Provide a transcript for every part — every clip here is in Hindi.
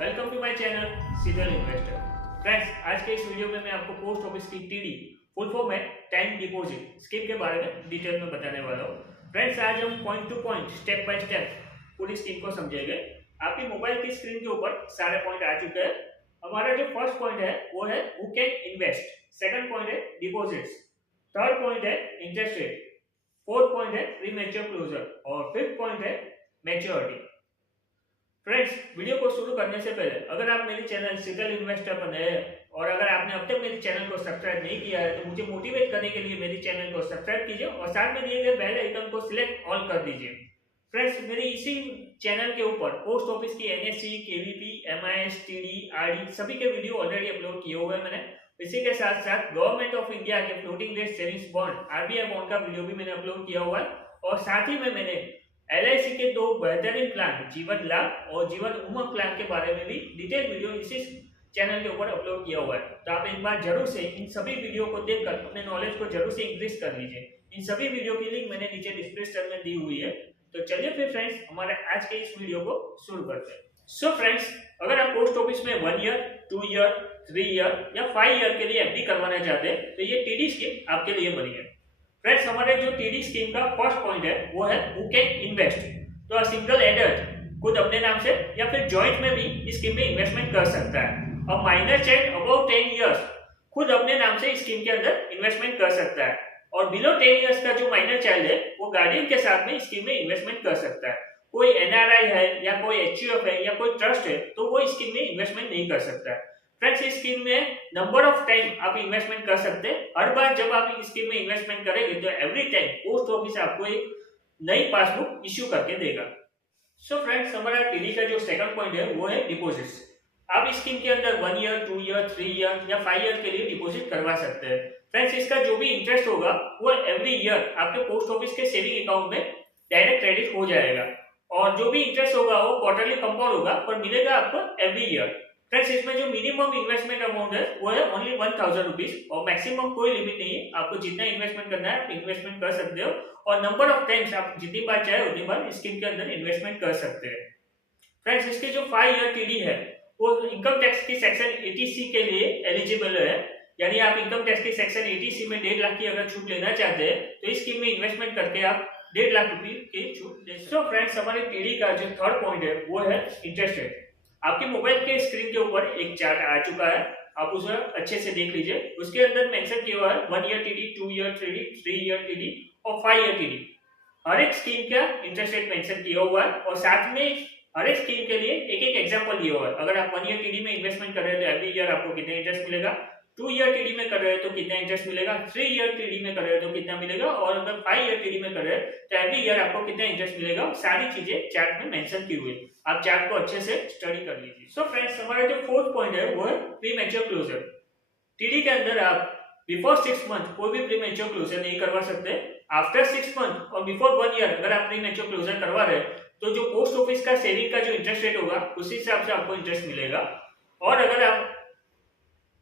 Welcome to my channel serial investor. Friends, आज के इस वीडियो में मैं आपको पोस्ट ऑफिस की टीडी फुल फॉर्म है टाइम डिपॉजिट स्कीम के बारे में डिटेल में बताने वाला हूँ। फ्रेंड्स, आज हम point two point step by step पूरी स्कीम को समझेंगे। आपकी मोबाइल की स्क्रीन के ऊपर सारे पॉइंट आ चुके हैं। हमारा जो फर्स्ट पॉइंट है वो है who can invest, second point है डिपॉजिट्स, थर्ड पॉइंट है इंटरेस्ट रेट, फोर्थ पॉइंट है प्रीमैच्योर क्लोजर और फिफ्थ पॉइंट है मैच्योरिटी। फ्रेंड्स, वीडियो को शुरू करने से पहले अगर आप मेरे चैनल सीरियल इन्वेस्टर पर नए हैं और अगर आपने अब तक मेरे चैनल को सब्सक्राइब नहीं किया है तो मुझे मोटिवेट करने के लिए मेरे चैनल को सब्सक्राइब कीजिए और साथ में दिए गए बेल आइकन को सिलेक्ट ऑल कर दीजिए। फ्रेंड्स, मेरे इसी चैनल के ऊपर पोस्ट ऑफिस की NSC, KVP, MIS, TD, RD सभी के वीडियो ऑलरेडी अपलोड किए हुए हैं मैंने। इसी के साथ साथ गवर्नमेंट ऑफ इंडिया के floating rate savings bond RBI bond का वीडियो भी मैंने अपलोड किया हुआ है और साथ ही में मैंने एलआईसी के दो बेहतरीन प्लान जीवन लाभ और जीवन उमंग प्लान के बारे में भी डिटेल वीडियो इसी चैनल के ऊपर अपलोड किया हुआ है। तो आप एक बार जरूर से इन सभी वीडियो को देखकर अपने नॉलेज को जरूर से इंक्रीज कर लीजिए। इन सभी वीडियो की लिंक मैंने नीचे डिस्क्रिप्शन में दी हुई है। तो चलिए फिर फ्रेंड्स, हमारे आज के इस वीडियो को शुरू करते हैं। सो फ्रेंड्स, अगर आप पोस्ट ऑफिस में 1 ईयर, 2 ईयर, 3 ईयर या 5 ईयर के लिए एफडी करवाना चाहते हैं तो ये टीडी स्कीम आपके लिए बनी है। फ्रेंड्स, हमारे जो टीडी स्कीम का फर्स्ट पॉइंट है वो है हु कैन इन्वेस्ट। तो सिंगल एडल्ट खुद अपने नाम से या फिर जॉइंट में भी इस स्कीम में इन्वेस्टमेंट कर सकता है और माइनर चाइल्ड अबाउट 10 इयर्स खुद अपने नाम से इस स्कीम के अंदर इन्वेस्टमेंट कर सकता है और बिलो 10 इयर्स का जो माइनर चाइल्ड है वो गार्डियन के साथ में इस स्कीम में इन्वेस्टमेंट कर सकता है। कोई एनआरआई है या कोई एचयूएफ है या कोई ट्रस्ट है तो वो इस स्कीम में इन्वेस्टमेंट नहीं कर सकता है। फ्रेंड्स, इस स्कीम में नंबर ऑफ टाइम आप इन्वेस्टमेंट कर सकते हैं। हर बार जब आप इस स्कीम में इन्वेस्टमेंट करेंगे तो एवरी टाइम पोस्ट ऑफिस आपको एक नई पासबुक इश्यू करके देगा। सो फ्रेंड्स, हमारा टीडी का जो सेकंड पॉइंट है वो है डिपॉजिट्स। आप इस स्कीम के अंदर 1 ईयर, 2 ईयर, 3 ईयर या 5 ईयर के लिए डिपॉजिट करवा सकते हैं। फ्रेंड्स, इसका जो भी इंटरेस्ट होगा वो एवरी ईयर आपके पोस्ट ऑफिस के सेविंग अकाउंट में डायरेक्ट क्रेडिट हो जाएगा और जो भी इंटरेस्ट होगा वो क्वार्टरली कंपाउंड होगा पर मिलेगा आपको एवरी ईयर। फ्रेंड्स, इसमें जो मिनिमम इन्वेस्टमेंट अमाउंट है वो है ओनली 1000 रुपीज और मैक्सिमम कोई लिमिट नहीं है। आपको जितना इन्वेस्टमेंट करना है आप इन्वेस्टमेंट कर सकते हो और नंबर ऑफ टाइम्स आप जितनी बार चाहे उतनी बार स्कीम के अंदर इन्वेस्टमेंट कर सकते हैं। फ्रेंड्स, इसके जो 5 ईयर टीडी है वो इनकम टैक्स की सेक्शन 80C के लिए एलिजिबल है। यानी आप इनकम टैक्स की सेक्शन 80C में 1.5 लाख की अगर छूट लेना चाहते हैं तो इस स्कीम में इन्वेस्टमेंट करके आप 1.5 लाख रुपए की छूट ले सकते हैं। फ्रेंड्स, हमारे टीडी का जो थर्ड पॉइंट है वो है इंटरेस्ट रेट। आपके मोबाइल के स्क्रीन के ऊपर एक चार्ट आ चुका है, आप उसे अच्छे से देख लीजिए। उसके अंदर मेंशन किया हुआ है 1 year TD, 2 year TD, 3 year TD और 5 ईयर टीडी। हर एक स्कीम का इंटरेस्ट रेट मेंशन किया हुआ है और साथ में हर एक स्कीम के लिए एक एक एग्जांपल दिया हुआ है। अगर आप 1 ईयर टीडी में इन्वेस्टमेंट कर रहे हैं तो एवरी ईयर आपको कितना इंटरेस्ट मिलेगा, 2 ईयर टीडी में कर रहे हैं तो कितना इंटरेस्ट मिलेगा, 3 ईयर टीडी में कर रहे हैं तो कितना मिलेगा और अगर 5 ईयर टीडी में कर रहे हैं तो एवरी ईयर आपको कितना इंटरेस्ट मिलेगा। सारी चीजें चार्ट में मेंशन की हुई है, आप चार्ट को अच्छे से स्टडी कर लीजिए। सो फ्रेंड्स, हमारा जो फोर्थ पॉइंट है वो है प्रीमैच्योर क्लोजर। टीडी के अंदर आप बिफोर 6 मंथ कोई भी प्रीमैच्योर क्लोजर नहीं करवा सकते। आफ्टर 6 मंथ और बिफोर 1 ईयर अगर आप प्रीमैच्योर क्लोजर करवा रहे हैं तो जो पोस्ट ऑफिस का सेविंग का जो इंटरेस्ट रेट होगा उसी हिसाब से आपको इंटरेस्ट मिलेगा। और अगर आप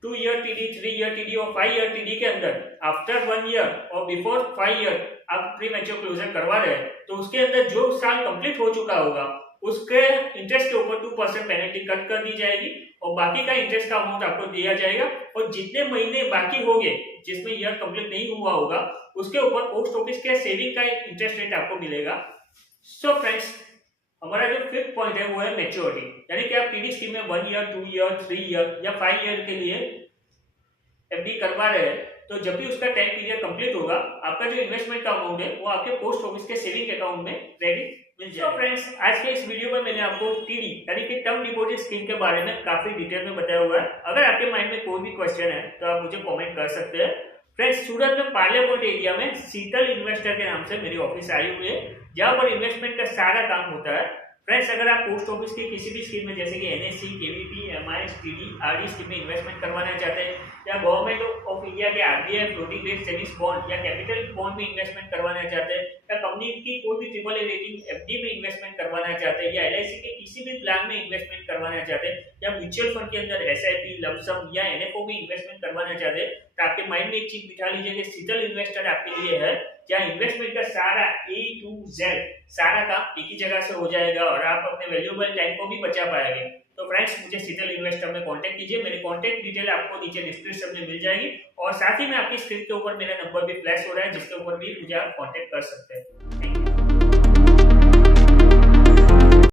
2 ईयर टीडी, 3 ईयर टीडी और 5 ईयर टीडी के अंदर आफ्टर 1 ईयर और बिफोर 5 ईयर आप प्रीमैच्योर क्लोजर करवा रहे हैं तो उसके अंदर जो साल कंप्लीट हो चुका होगा उसके इंटरेस्ट के ऊपर 2% पेनल्टी कट कर दी जाएगी और बाकी का इंटरेस्ट का अमाउंट आपको दिया जाएगा और जितने महीने बाकी होंगे जिसमें ईयर कंप्लीट नहीं हुआ होगा उसके ऊपर पोस्ट ऑफिस के सेविंग का इंटरेस्ट रेट आपको मिलेगा। सो फ्रेंड्स, हमारा जो फिफ्थ पॉइंट है वो है मैच्योरिटी। यानी कि आप टीडी स्कीम में 1 ईयर, 2 ईयर, 3 ईयर या 5 ईयर के लिए एफडी करवा रहे हैं तो जब भी उसका टाइम पीरियड कंप्लीट होगा आपका जो इन्वेस्टमेंट का अमाउंट है वो आपके पोस्ट ऑफिस के सेविंग अकाउंट में क्रेडिट मिल जाएगा। तो फ्रेंड्स, आज के इस वीडियो में मैंने आपको टीडी यानी कि टर्म डिपॉजिट स्कीम के बारे में काफी डिटेल में बताया हुआ है। अगर आपके माइंड में कोई भी क्वेश्चन है तो आप मुझे कमेंट कर सकते हैं। फ्रेंड्स, सूरत में पार्ले पोर्ट एरिया में शीतल इन्वेस्टर के नाम से मेरी ऑफिस आई हुई है जहाँ पर इन्वेस्टमेंट का सारा काम होता है। फ्रेंड्स, अगर आप पोस्ट ऑफिस की किसी भी स्कीम में जैसे कि NSC, KVP, MIS, TD, RD scheme में इन्वेस्टमेंट करवाना चाहते हैं या गवर्नमेंट ऑफ इंडिया के RBI floating rate savings bond या कैपिटल बॉन्ड में इन्वेस्टमेंट करवाना चाहते हैं या कंपनी की कोई भी ट्रिपल ए रेटिंग एफडी में इन्वेस्टमेंट करवाना चाहते हैं या एलआईसी के किसी भी प्लान में इन्वेस्टमेंट करवाना चाहते हैं या म्यूचुअल फंड के अंदर एसआईपी, लमसम या एनएफओ में इन्वेस्टमेंट करवाना चाहते हैं तो आपके माइंड में एक चीज बिठा लीजिए कि शीतल इन्वेस्टर आपके लिए है जहाँ इन्वेस्टमेंट का सारा A to Z सारा काम एक ही जगह से हो जाएगा और आप अपने वैल्यूएबल टाइम को भी बचा पाएंगे। तो फ्रेंड्स मुझे सीटल इन्वेस्टर में कांटेक्ट कीजिए। मेरी कांटेक्ट डिटेल आपको नीचे डिस्क्रिप्शन में मिल जाएगी और साथ ही में आपकी स्क्रीन के ऊपर मेरा नंबर भी फ्लैश हो रहा है जिसके ऊपर भी मुझे आप कांटेक्ट कर सकते हैं।